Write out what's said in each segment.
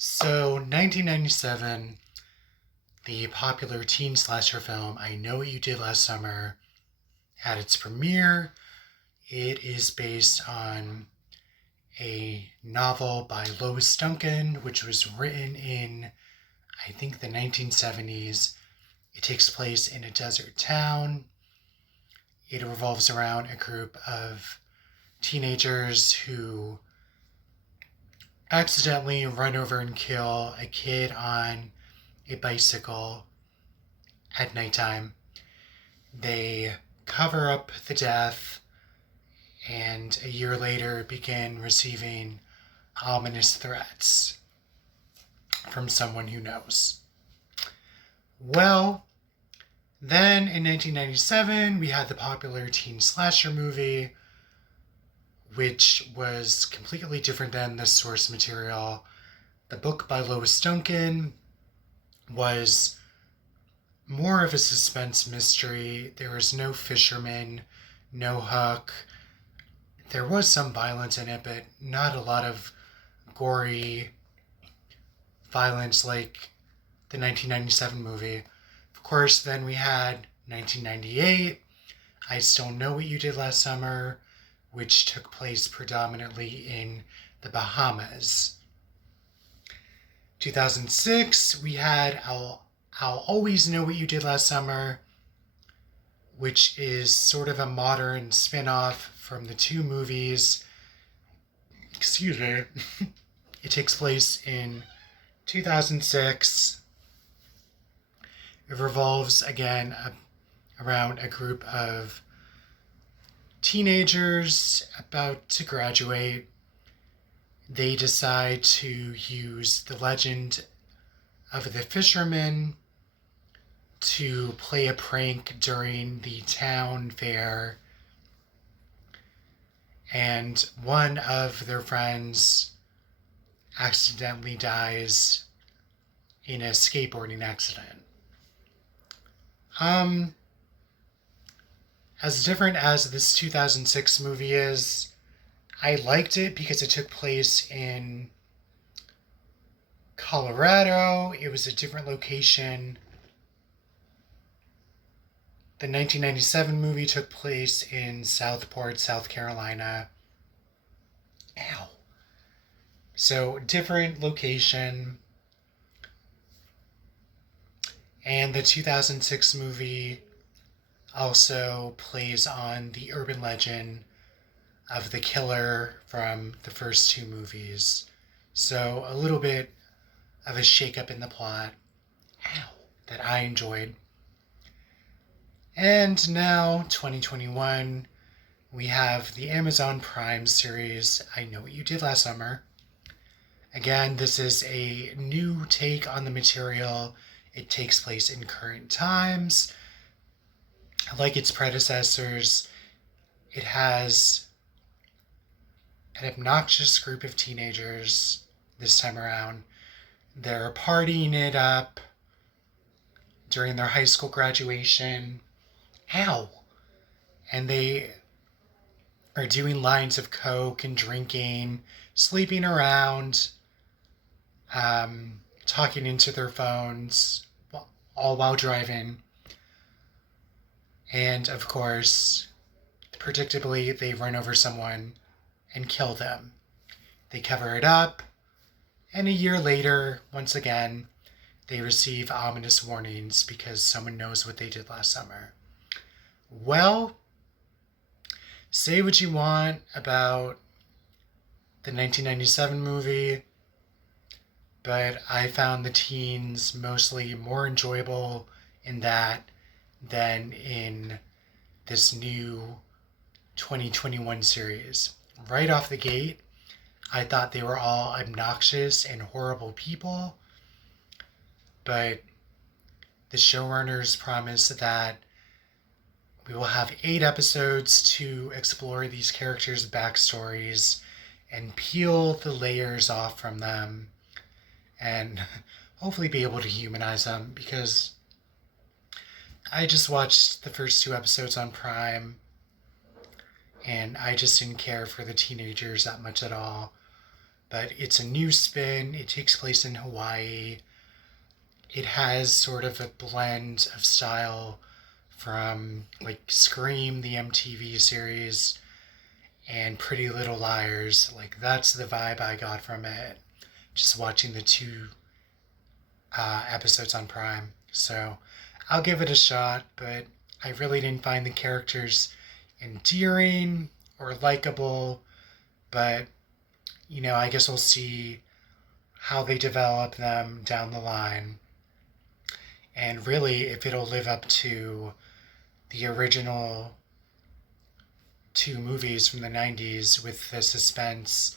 So, 1997, the popular teen slasher film I Know What You Did Last Summer had its premiere. It is based on a novel by Lois Duncan, which was written in, I think, the 1970s. It takes place in a desert town. It revolves around a group of teenagers who accidentally run over and kill a kid on a bicycle at nighttime. They cover up the death and a year later begin receiving ominous threats from someone who knows. Well, then in 1997, we had the popular teen slasher movie, which was completely different than the source material. The book by Lois Duncan was more of a suspense mystery. There was no fisherman, no hook. There was some violence in it, but not a lot of gory violence like the 1997 movie. Of course, then we had 1998, I Still Know What You Did Last Summer, which took place predominantly in the Bahamas. 2006, we had I'll Always Know What You Did Last Summer, which is sort of a modern spin-off from the two movies. Excuse me. It takes place in 2006. It revolves again around a group of teenagers about to graduate. They decide to use the legend of the fisherman to play a prank during the town fair, and one of their friends accidentally dies in a skateboarding accident. As different as this 2006 movie is, I liked it because it took place in Colorado. It was a different location. The 1997 movie took place in Southport, South Carolina. Ow. So, different location. And the 2006 movie also plays on the urban legend of the killer from the first two movies. So, a little bit of a shakeup in the plot. Ow. That I enjoyed. And now, 2021, we have the Amazon Prime series, I Know What You Did Last Summer. Again, this is a new take on the material. It takes place in current times. Like its predecessors, it has an obnoxious group of teenagers this time around. They're partying it up during their high school graduation. Ow! And they are doing lines of coke and drinking, sleeping around, talking into their phones, all while driving. And of course, predictably, they run over someone and kill them. They cover it up, and a year later, once again, they receive ominous warnings because someone knows what they did last summer. Well, say what you want about the 1997 movie, but I found the teens mostly more enjoyable in that than in this new 2021 series. Right off the gate, I thought they were all obnoxious and horrible people, but the showrunners promised that we will have 8 episodes to explore these characters' backstories and peel the layers off from them and hopefully be able to humanize them, because I just watched the first 2 episodes on Prime and I just didn't care for the teenagers that much at all. but it's a new spin. It takes place in Hawaii. It has sort of a blend of style from like Scream, the MTV series, and Pretty Little Liars. Like, that's the vibe I got from it, just watching the two episodes on Prime. So I'll give it a shot, but I really didn't find the characters endearing or likable. But, I guess we'll see how they develop them down the line. And really, if it'll live up to the original two movies from the 90s with the suspense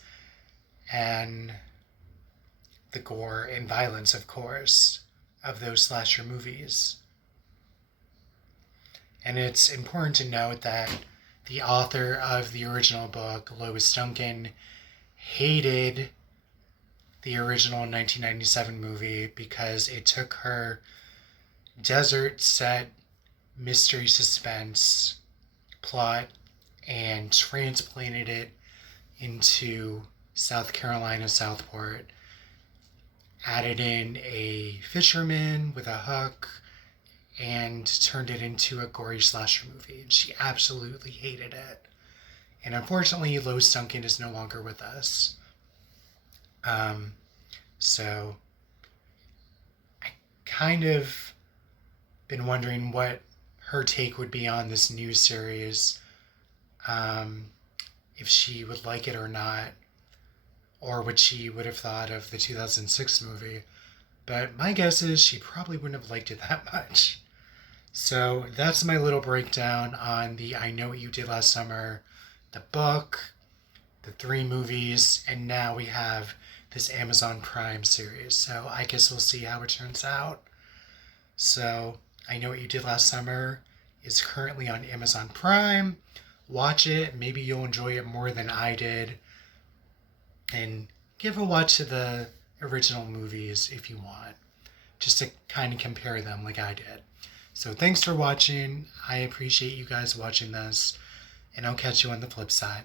and the gore and violence, of course, of those slasher movies. And it's important to note that the author of the original book, Lois Duncan, hated the original 1997 movie because it took her desert set mystery suspense plot and transplanted it into South Carolina, Southport. Added in a fisherman with a hook and turned it into a gory slasher movie. And she absolutely hated it. And unfortunately, Lois Duncan is no longer with us. So I kind of been wondering what her take would be on this new series, if she would like it or not, or what she would have thought of the 2006 movie. But my guess is she probably wouldn't have liked it that much. So that's my little breakdown on the I Know What You Did Last Summer, the book, the 3 movies, and now we have this Amazon Prime series. So I guess we'll see how it turns out. So I Know What You Did Last Summer is currently on Amazon Prime. Watch it. Maybe you'll enjoy it more than I did. And give a watch to the original movies if you want, just to kind of compare them like I did. So thanks for watching. I appreciate you guys watching this, and I'll catch you on the flip side.